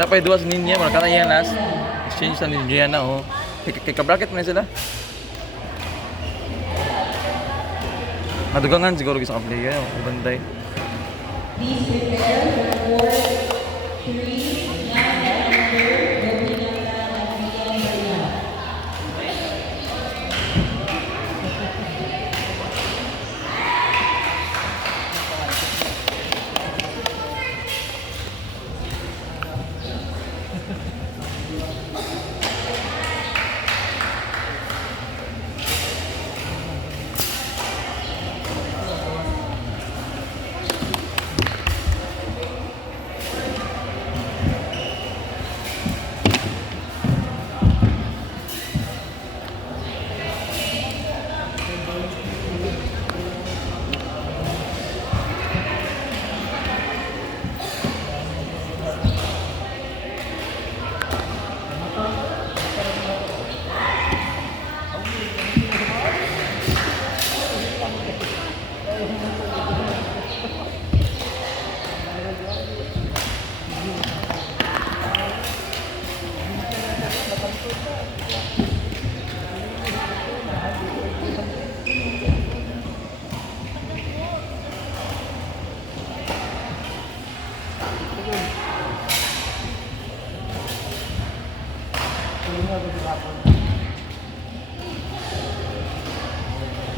Napay duwas ninya, mga kanayan last. Exchange sa ninyo yan na, oh. Kika-bracket mo na sila. Madugangan siguro sa ka-player, oh. Banday. Please prepare for 4, 3, 9, and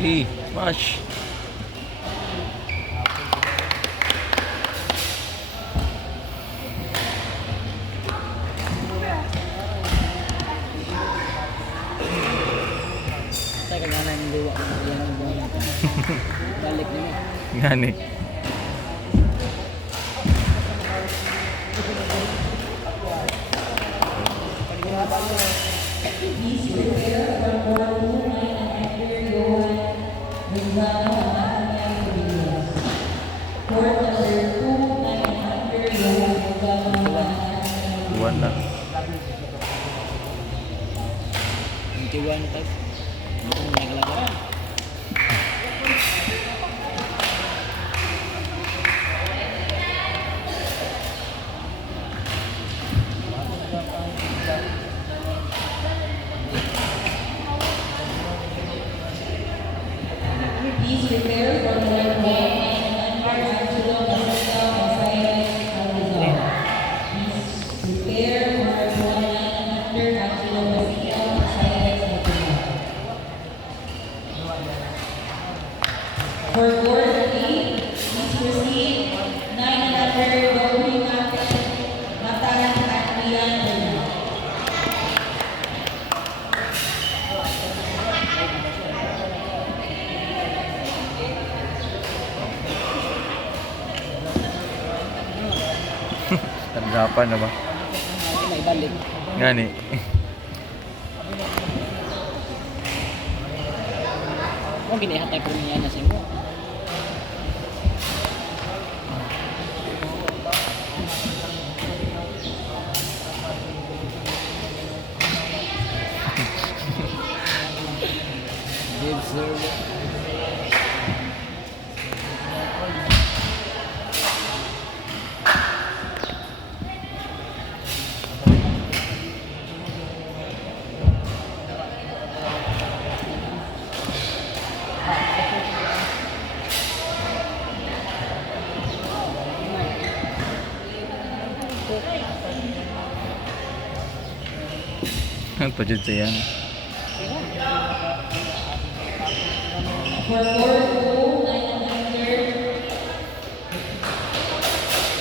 Hey, smash. Teka nga na yung luwa ko yan ang buhay. Balik na mo. Ngani. please prepare for 4, 2, 9, and Johan Gonzalo Ananya Rodriguez. Court number 2, 900, Johan Gonzalo Ananya. Buwan lang. 21 type. Ito may kalagaran. Please prepare for the line ball and Angelo Caseta Gonzalez Aldizar. Please prepare for the line under Angelo Caseta Gonzalez Aldizar. For board 3, please proceed 900 going at Matahan Adrian Luna. Tanggapan na ba? May balik. Ngani. Kung ginihatay ko niya na sa mo. Give service. Pajud siya. For board 2, 900.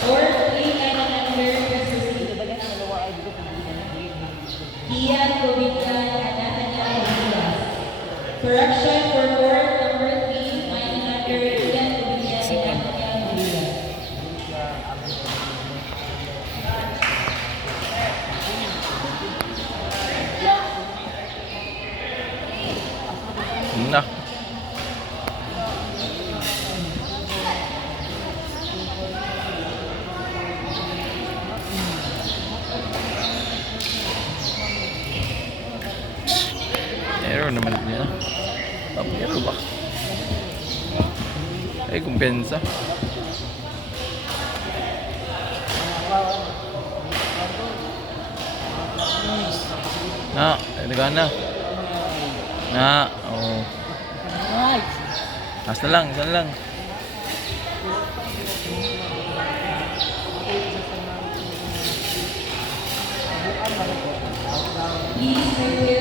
Board 3, 900. Kian Covidian Ananya Rodriguez. Correction for board number 3, 900. Kian Covidian Ananya Rodriguez. Nah. Error naman niya. Tapos error ba? Ay, kumpensa. Na, talaga na. Na, oo. Right. Hasta lang, saan lang. Please prepare